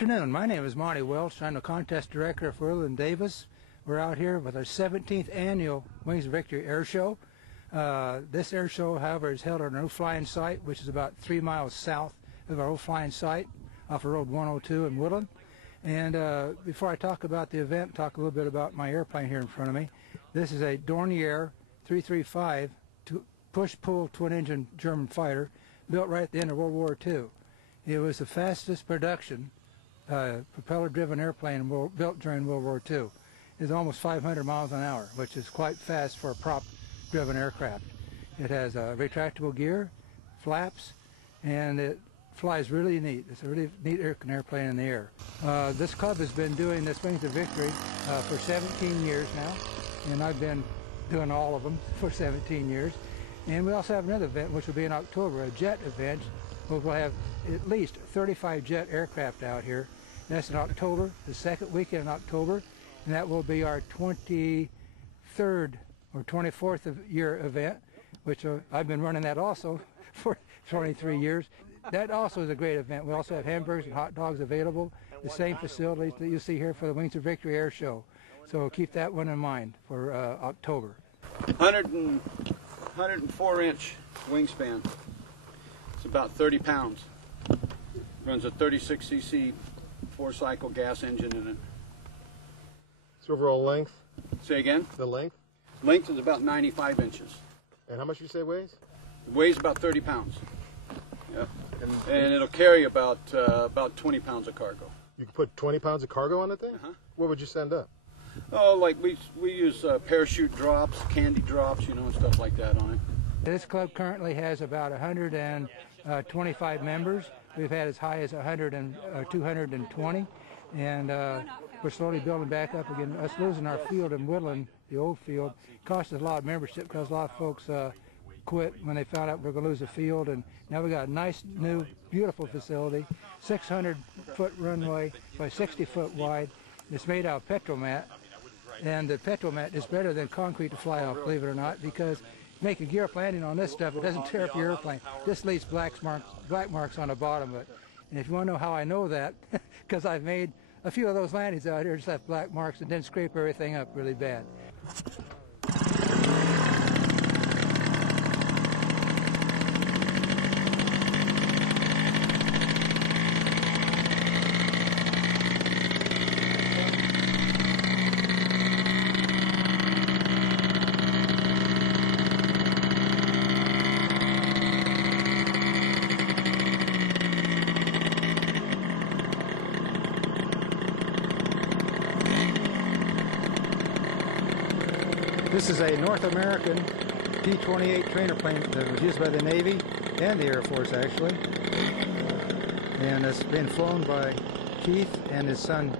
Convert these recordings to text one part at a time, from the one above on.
afternoon. My name is Monty Welch. I'm the contest director for Irwin Davis. We're out here with our 17th annual Wings of Victory Air Show. This air show, however, is held on our old flying site, which is about 3 miles south of our old flying site off of Road 102 in Woodland. And before I talk about the event, talk a little bit about my airplane here in front of me. This is a Dornier 335 push-pull twin-engine German fighter built right at the end of World War II. It was the fastest production propeller-driven airplane built during World War II. It's almost 500 miles an hour, which is quite fast for a prop-driven aircraft. It has retractable gear, flaps, and it flies really neat. It's a really neat airplane in the air. This club has been doing this Wings of Victory for 17 years now, and I've been doing all of them for 17 years. And we also have another event, which will be in October, a jet event, where we'll have at least 35 jet aircraft out here. That's in October, the second weekend in October, and that will be our 23rd or 24th year event, which I've been running that also for 23 years. That also is a great event. We also have hamburgers and hot dogs available, the same facilities that you see here for the Wings of Victory Air Show. So keep that one in mind for October. 104-inch wingspan. It's about 30 pounds. Runs a 36cc 4-cycle gas engine in it. Its overall length? Say again? The length? Length is about 95 inches. And how much you say it weighs? It weighs about 30 pounds. Yep. And it'll carry about 20 pounds of cargo. You can put 20 pounds of cargo on the thing? Uh-huh. What would you send up? Oh, like we use parachute drops, candy drops, and stuff like that on it. This club currently has about 125 members. We've had as high as 220, and we're slowly building back up again. Us losing our field in Woodland, the old field, cost us a lot of membership because a lot of folks quit when they found out we were going to lose the field. And now we got a nice, new, beautiful facility, 600-foot runway by 60-foot wide. It's made out of Petromat, and the Petromat is better than concrete to fly off, believe it or not, because make a gear up landing on this stuff, it doesn't tear up your airplane. This leaves black marks on the bottom of it. And if you want to know how I know that, because I've made a few of those landings out here, just left black marks and then scrape everything up really bad. This is a North American P-28 trainer plane that was used by the Navy and the Air Force, actually. And it's been flown by Keith and his son,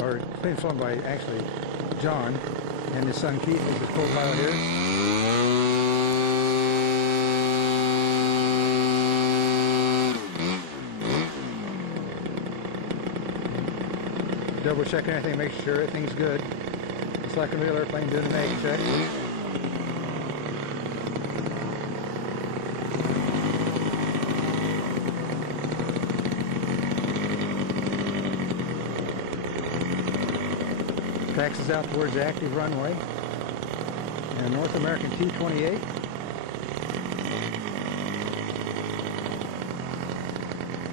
or been flown by, actually, John, and his son Keith is the co-pilot here. Double checking everything, make sure everything's good. It's like a real airplane doing a mag check. Taxis out towards the active runway. And North American T-28.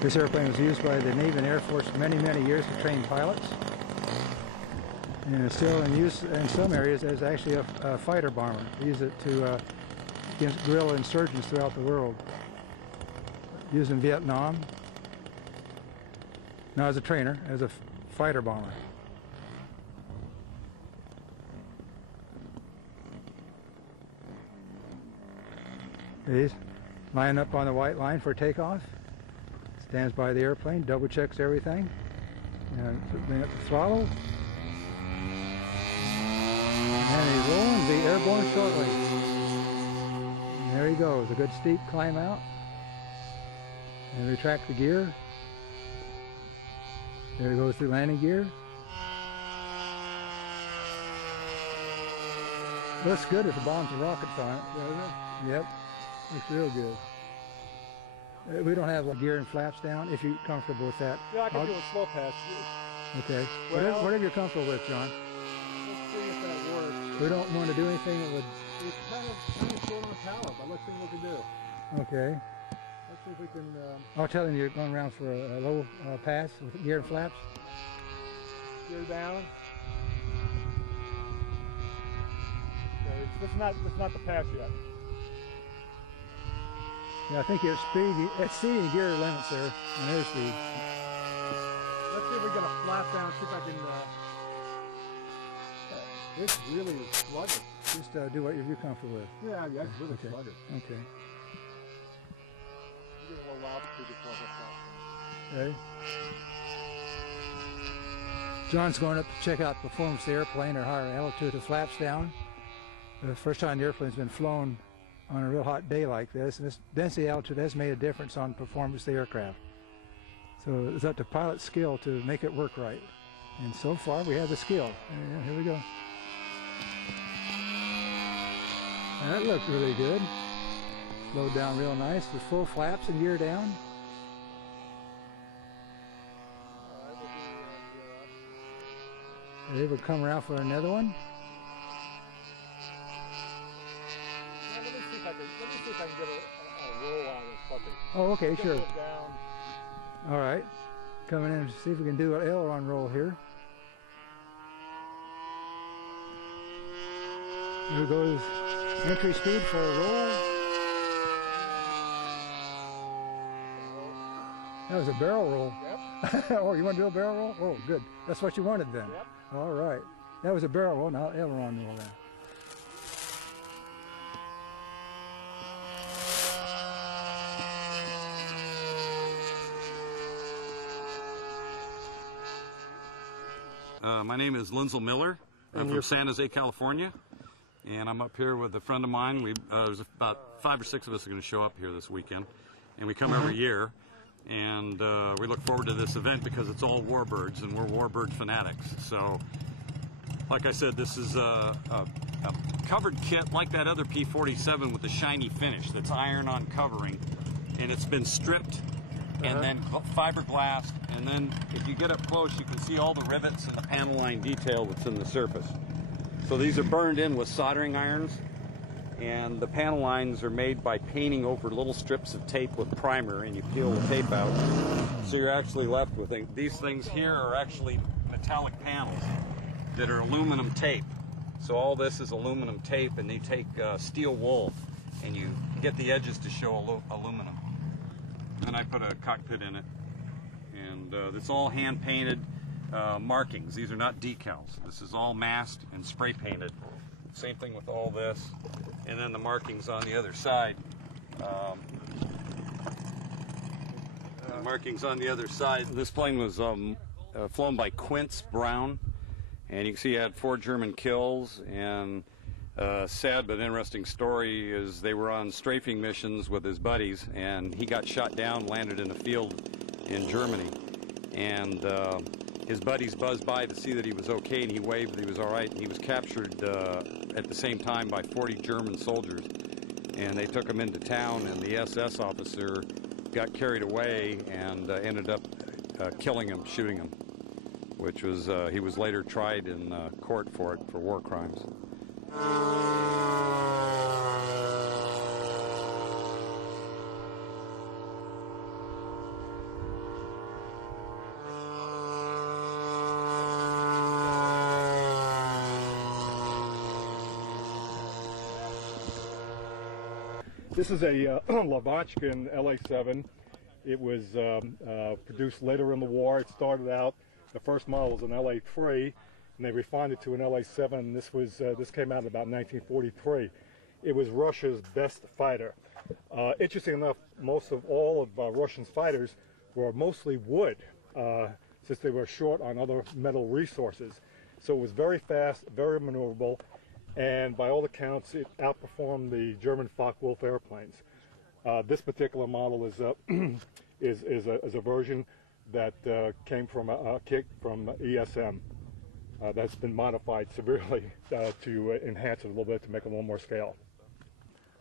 This airplane was used by the Navy and Air Force for many, many years to train pilots. And it's still in use in some areas as actually a fighter bomber. They use it to against guerrilla insurgents throughout the world. Used in Vietnam. Now as a trainer, as a fighter bomber. He's lining up on the white line for takeoff. Stands by the airplane, double checks everything. And bring up the throttle. And he's rolling, be airborne shortly. And there he goes, a good steep climb out. And retract the gear. There he goes through landing gear. Looks good if the bombs and rockets on it, doesn't it? Yep, looks real good. We don't have gear and flaps down, if you're comfortable with that. Yeah, I can do a slow pass. Okay. Well- Whatever you're comfortable with, John. Let's see if that works. We don't want to do anything that would... It's kind of short on power, but let's see what we can do. Okay. Let's see if we can. I'll tell him you're going around for a low pass with gear and flaps. Gear down. Okay, it's not the pass yet. Yeah, I think your speed, exceeding gear limits there on airspeed. Let's see if we get a flap down. See if I can. This really is sluggish. Just do what you're comfortable with. Yeah, it's really Okay. sluggish. Okay. Give it a little altitude before I Okay. John's going up to check out the performance of the airplane or higher altitude, the flaps down. The first time the airplane's been flown on a real hot day like this, and this density altitude has made a difference on performance of the aircraft. So it's up to pilot's skill to make it work right. And so far we have the skill. And here we go. And that looked really good. Slowed down real nice with full flaps and gear down. Are you able to come around for another one? Let me see if I can get a roll on this puppy. Oh, okay, sure. Get it down. All right. Coming in and see if we can do an aileron roll here. Here goes entry speed for a roll. That was a barrel roll. Yep. Oh, you want to do a barrel roll? Oh, good. That's what you wanted then. Yep. All right. That was a barrel roll, now aileron roll then. My name is Linzel Miller. I'm from San Jose, California, and I'm up here with a friend of mine. There's about 5 or 6 of us are going to show up here this weekend, and we come every year, and we look forward to this event because it's all warbirds, and we're warbird fanatics. So, like I said, this is a covered kit like that other P-47 with the shiny finish that's iron-on covering, and it's been stripped and then fiberglass, and then if you get up close you can see all the rivets and the panel line detail that's in the surface. So these are burned in with soldering irons, and the panel lines are made by painting over little strips of tape with primer, and you peel the tape out. So you're actually left with these things here are actually metallic panels that are aluminum tape. So all this is aluminum tape, and you take steel wool and you get the edges to show aluminum. And I put a cockpit in it, and it's all hand painted markings. These are not decals. This is all masked and spray painted. Same thing with all this, and then the markings on the other side. The markings on the other side. This plane was flown by Quince Brown, and you can see it had 4 German kills. And sad but interesting story is they were on strafing missions with his buddies, and he got shot down, landed in a field in Germany, and his buddies buzzed by to see that he was okay, and he waved that he was all right. And he was captured at the same time by 40 German soldiers, and they took him into town, and the SS officer got carried away and ended up killing him, shooting him, which was he was later tried in court for it, for war crimes. This is a Lavochkin LA-7. It was produced later in the war. It started out, the first model was an LA-3, and they refined it to an LA-7. And this came out in about 1943. It was Russia's best fighter. Interesting enough, most of all of Russia's fighters were mostly wood, since they were short on other metal resources. So it was very fast, very maneuverable, and by all accounts, it outperformed the German Focke-Wulf airplanes. This particular model is a version that came from a kit from ESM that's been modified severely to enhance it a little bit to make a little more scale.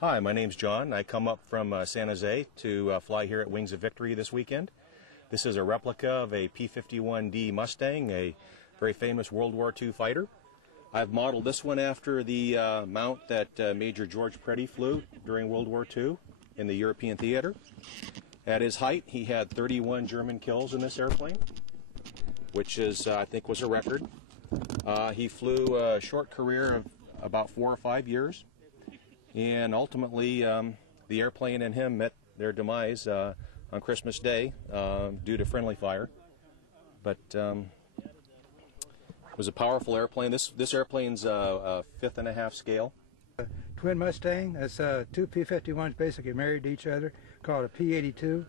Hi, my name's John. I come up from San Jose to fly here at Wings of Victory this weekend. This is a replica of a P-51D Mustang, a very famous World War II fighter. I've modeled this one after the mount that Major George Preddy flew during World War II in the European theater. At his height, he had 31 German kills in this airplane, which is, I think, was a record. He flew a short career of about 4 or 5 years, and ultimately the airplane and him met their demise on Christmas Day due to friendly fire. But it was a powerful airplane. This airplane's a 5.5 scale. Twin Mustang, that's two P-51s basically married to each other, called a P-82,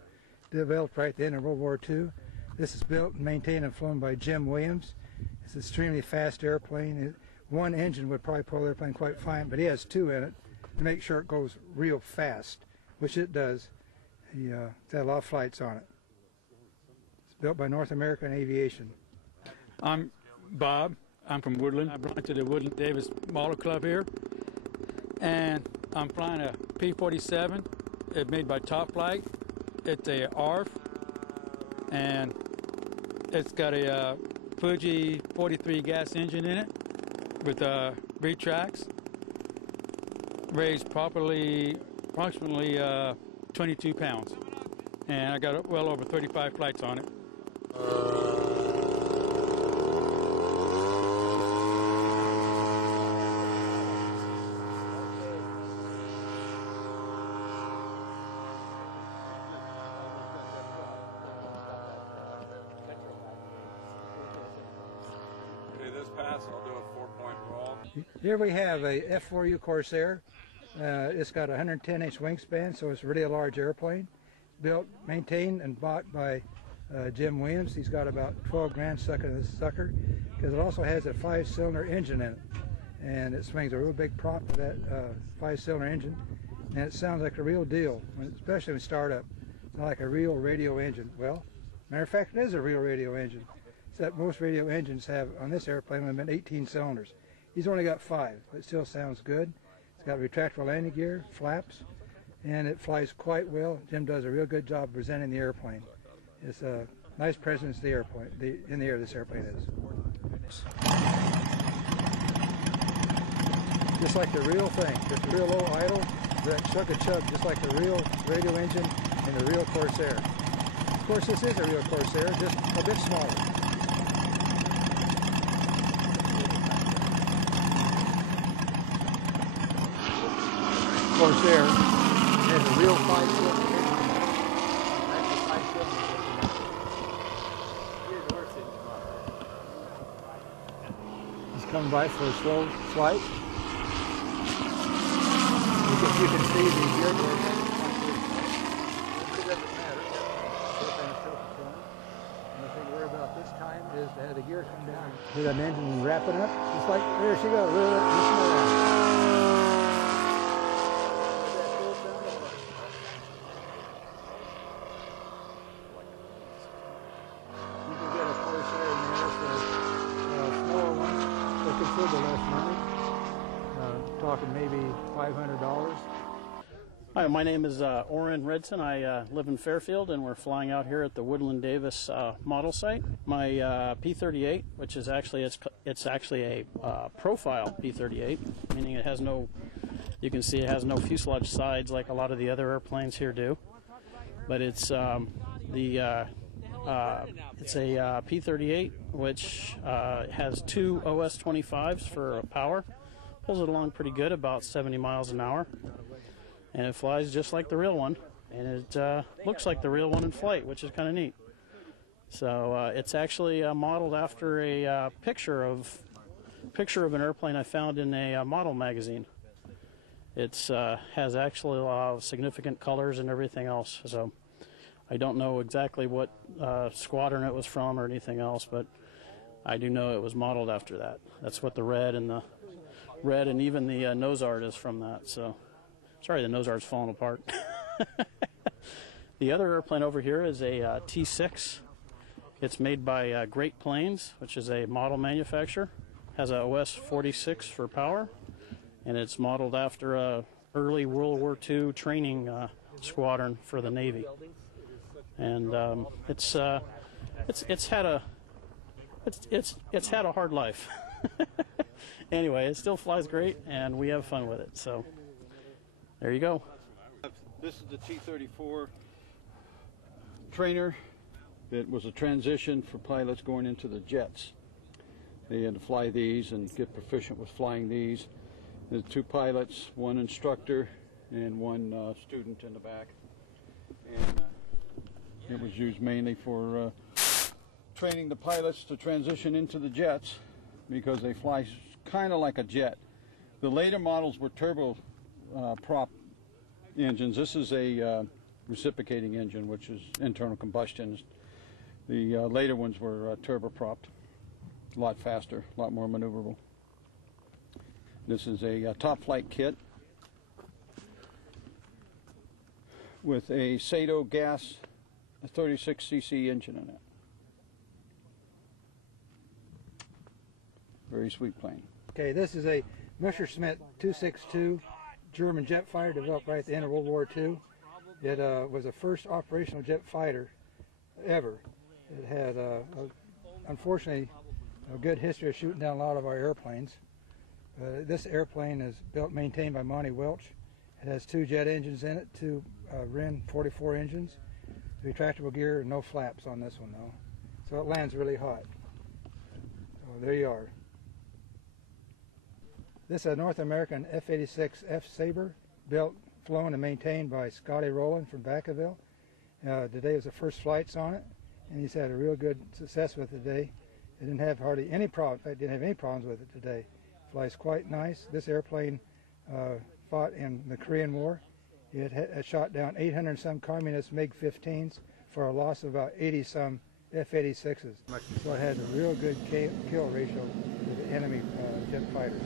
developed right then in World War II. This is built and maintained and flown by Jim Williams. It's an extremely fast airplane. One engine would probably pull the airplane quite fine, but he has two in it to make sure it goes real fast, which it does. He had a lot of flights on it. It's built by North American Aviation. I'm Bob. I'm from Woodland. I belong to the Woodland Davis Model Club here, and I'm flying a P-47. It's made by Top Flight. It's a ARF, and it's got a Fuji 43 gas engine in it with breed tracks. Weighs approximately 22 pounds, and I got well over 35 flights on it. This pass, I'll do a 4-point roll. Here we have a F-4U Corsair. It's got a 110-inch wingspan, so it's really a large airplane. Built, maintained, and bought by Jim Williams. He's got about 12 grand stuck in this sucker, because it also has a 5-cylinder engine in it, and it swings a real big prop for that 5-cylinder engine, and it sounds like a real deal, especially when you start up. It's not like a real radio engine. Well, matter of fact, it is a real radio engine. Except most radio engines have, on this airplane, have been 18 cylinders. He's only got 5, but it still sounds good. It's got retractable landing gear, flaps, and it flies quite well. Jim does a real good job presenting the airplane. It's a nice presence in the airplane, in the air this airplane is. Just like the real thing, just real low idle, that chug a chug, just like the real radio engine and the real Corsair. Of course, this is a real Corsair, just a bit smaller. Corsair has a real 5-cylinder engine. He's coming by for a slow flight. You can see the gear doors. It doesn't matter. The thing to worry about this time is to have the gear come down. Hear that engine wrapping up? Just like, there she goes. Listen to that. Talking maybe $500. Hi, my name is Orrin Redson. I live in Fairfield, and we're flying out here at the Woodland Davis model site. My P-38, which is actually it's actually a profile P-38, meaning it has no, you can see it has no fuselage sides like a lot of the other airplanes here do. But it's a P-38 which has 2 OS-25s for power. Pulls it along pretty good, about 70 miles an hour, and it flies just like the real one, and it looks like the real one in flight, which is kind of neat. So it's actually modeled after a picture of an airplane I found in a model magazine. It has actually a lot of significant colors and everything else. So I don't know exactly what squadron it was from or anything else, but I do know it was modeled after that. That's what the red and even the nose art is from that. So, sorry, the nose art's falling apart. The other airplane over here is a T6. It's made by Great Plains, which is a model manufacturer. Has a OS-46 for power, and it's modeled after early World War II training squadron for the Navy, and it's had a hard life. Anyway, it still flies great, and we have fun with it. So there you go. This is the T-34 trainer. It was a transition for pilots going into the jets. They had to fly these and get proficient with flying these. There's 2 pilots, 1 instructor, and 1 student in the back. And it was used mainly for training the pilots to transition into the jets because they fly kind of like a jet. The later models were turbo prop engines. This is a reciprocating engine, which is internal combustion. The later ones were turbopropped, a lot faster, a lot more maneuverable. This is a top flight kit with a Sato gas, a 36cc engine in it. Very sweet plane. Okay, this is a Messerschmitt 262 German jet fighter developed right at the end of World War II. It was the first operational jet fighter ever. It had, unfortunately, a good history of shooting down a lot of our airplanes. This airplane is maintained by Monty Welch. It has 2 jet engines in it, 2 Wren 44 engines, retractable gear, and no flaps on this one though. So it lands really hot. So there you are. This is a North American F-86 F Sabre, built, flown, and maintained by Scotty Rowland from Vacaville. Today was the first flights on it, and he's had a real good success with it today. It didn't have hardly any problems. In fact, didn't have any problems with it today. Flies quite nice. This airplane fought in the Korean War. It had shot down 800 and some communist MiG-15s for a loss of about 80 some F-86s. So it has a real good kill ratio with the enemy jet fighters.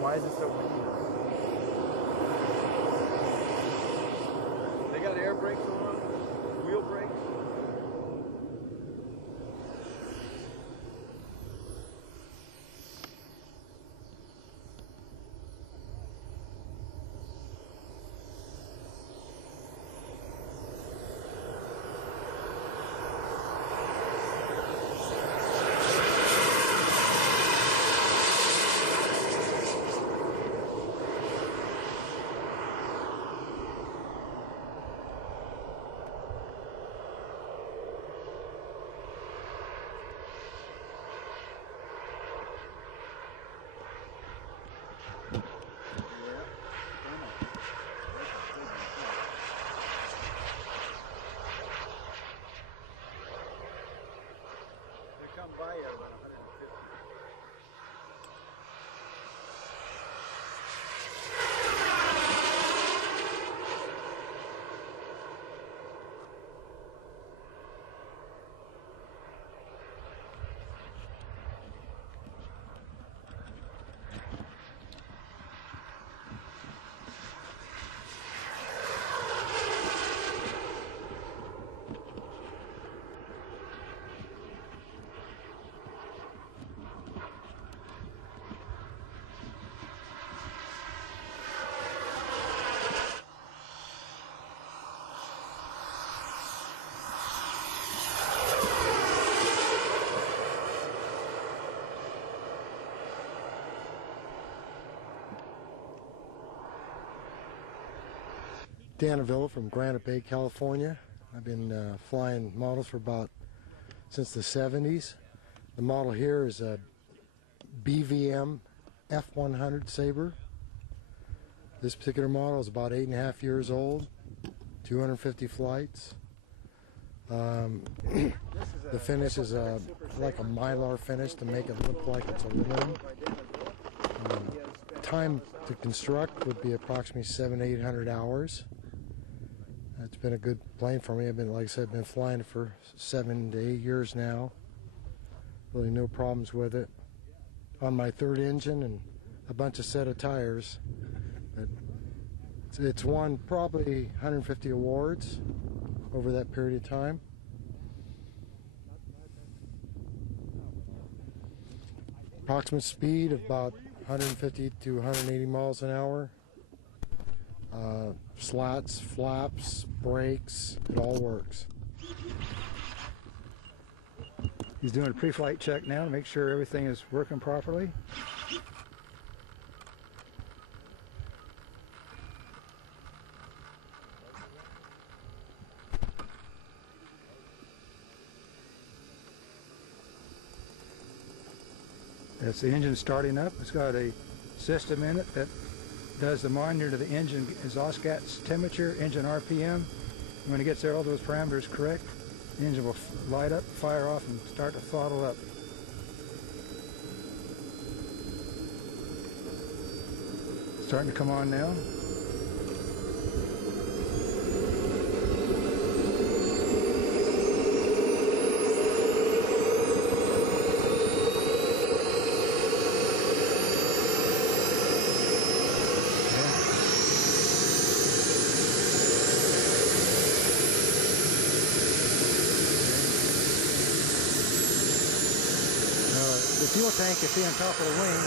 Why is it so windy? They got air brakes on, wheel brakes. Dan Avila from Granite Bay, California. I've been flying models for since the 70s. The model here is a BVM F100 Sabre. This particular model is about 8.5 years old, 250 flights. The finish is like a Mylar finish to make it look like it's aluminum. Time to construct would be approximately 700-800 hours. It's been a good plane for me. I've been, like I said, been flying it for 7 to 8 years now. Really no problems with it. On my third engine and a bunch of set of tires. But it's won probably 150 awards over that period of time. Approximate speed of about 150 to 180 miles an hour. Slats, flaps, brakes, it all works. He's doing a pre-flight check now to make sure everything is working properly. That's the engine starting up. It's got a system in it that does the monitor to the engine exhaust gas temperature, engine RPM. When it gets all those parameters correct, the engine will light up, fire off, and start to throttle up. Starting to come on now. The fuel tank you see on top of the wing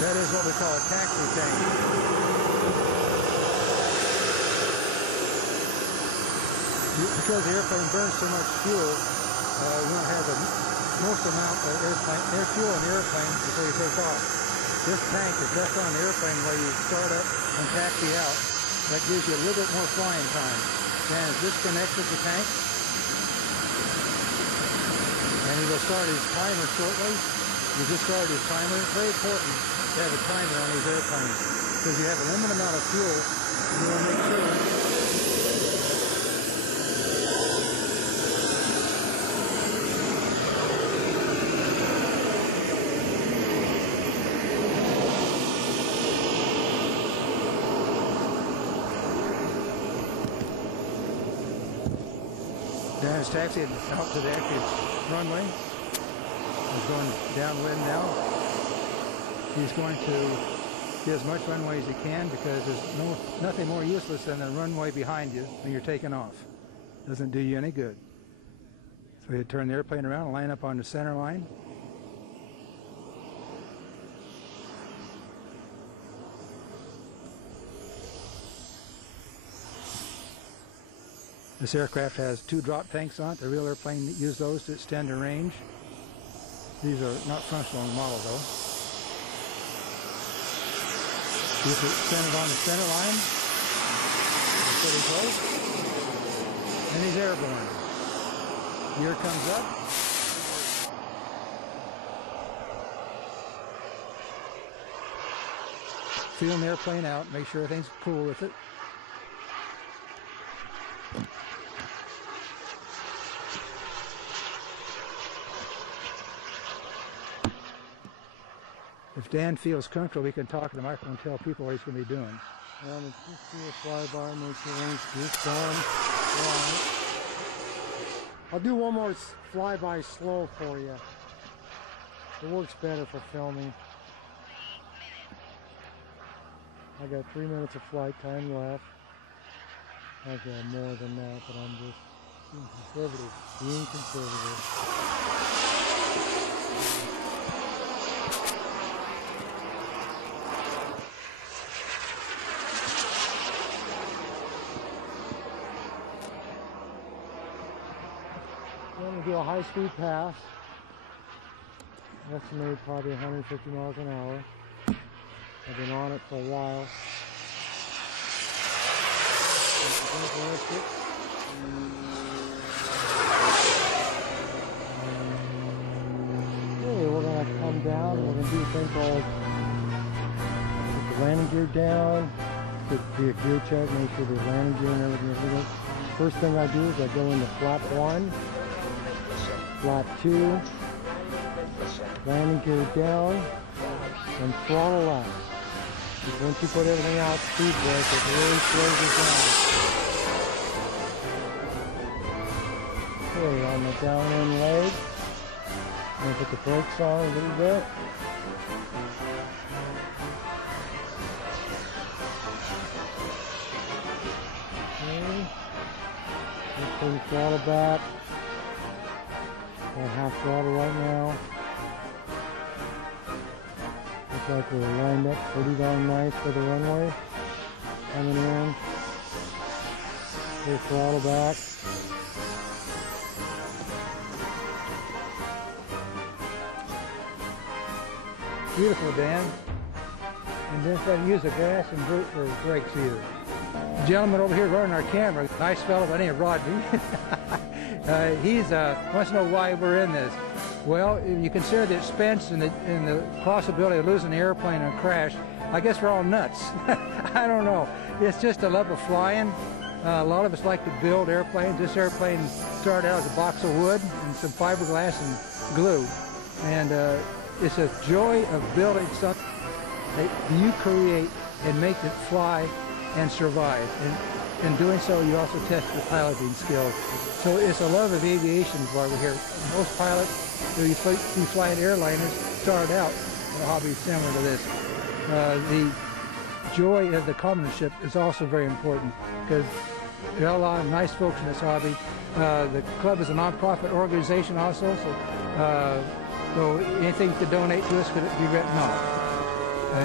that is what we call a taxi tank. Because the airplane burns so much fuel, we don't have the most amount of air fuel in the airplane before you take off. This tank is left on the airplane while you start up and taxi out. That gives you a little bit more flying time. Dan has disconnected the tank. And he will start his timer shortly. He just started his timer. It's very important to have a timer on these airplanes because you have a limited amount of fuel and you want to make sure Dan is taxiing out to the active runway. He's going downwind now. He's going to get as much runway as he can because there's nothing more useless than a runway behind you when you're taking off. Doesn't do you any good. So you turn the airplane around and line up on the center line. This aircraft has 2 drop tanks on it. The real airplane used those to extend the range. These are not functional in the model though. These are centered on the center line. They're pretty close. And he's airborne. Gear comes up. Feeling the airplane out, make sure everything's cool with it. If Dan feels comfortable, he can talk to the microphone and tell people what he's going to be doing. Well, just do a flyby, make sure everything's just done. Right. I'll do one more flyby slow for you. It works better for filming. I got 3 minutes of flight time left. I've got more than that, but I'm just being conservative. Being conservative. I'm going to do a high-speed pass. estimated probably 150 miles an hour. I've been on it for a while. Okay, we're going to come down and we're going to do a thing called put the landing gear down, do a gear check, make sure the landing gear and everything is good. First thing I do is I go into flap 1, flap 2, landing gear down, and throttle out. Because once you put everything out, speed brake, it really slows it down. Okay, on the down end leg, I'm going to put the brakes on a little bit. Okay. Let's put the throttle back. Got half throttle right now. Looks like we're lined up pretty darn nice for the runway. Coming in. Put the throttle back. Beautiful, Dan. And didn't have to use the grass and brute for brakes either. The gentleman over here running our camera, nice fellow by the name of Rodney. He's wants to know why we're in this. Well, if you consider the expense and the possibility of losing the airplane in a crash, I guess we're all nuts. I don't know. It's just a love of flying. A lot of us like to build airplanes. This airplane started out as a box of wood and some fiberglass and glue. And it's a joy of building something that you create and make it fly and survive. And in doing so, you also test your piloting skills. So it's a love of aviation why we're here. Most pilots who you flying airliners start out in a hobby similar to this. The joy of the comradeship is also very important because there are a lot of nice folks in this hobby. The club is a non-profit organization also, so anything to donate to us could be written off.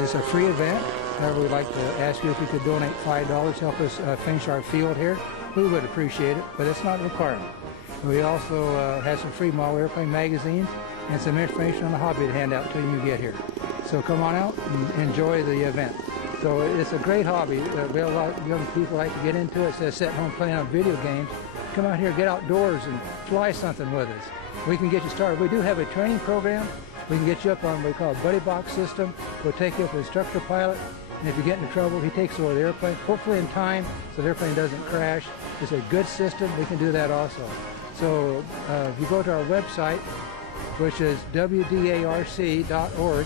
It's a free event. However, we'd like to ask you if you could donate $5 to help us finish our field here. We would appreciate it, but it's not a requirement. We also have some free model airplane magazines and some information on the hobby to hand out to you when you get here. So come on out and enjoy the event. So it's a great hobby. We have a lot of young people like to get into it instead of sitting home playing on video games. Come out here, get outdoors, and fly something with us. We can get you started. We do have a training program. We can get you up on what we call a buddy box system. We'll take you up with an instructor pilot, and if you get into trouble, he takes over the airplane, hopefully in time, so the airplane doesn't crash. It's a good system. We can do that also. So if you go to our website, which is wdarc.org,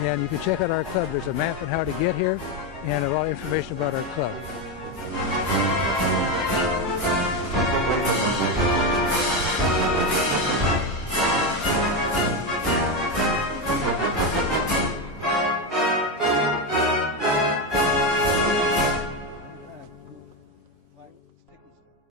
and you can check out our club. There's a map on how to get here and a lot of information about our club.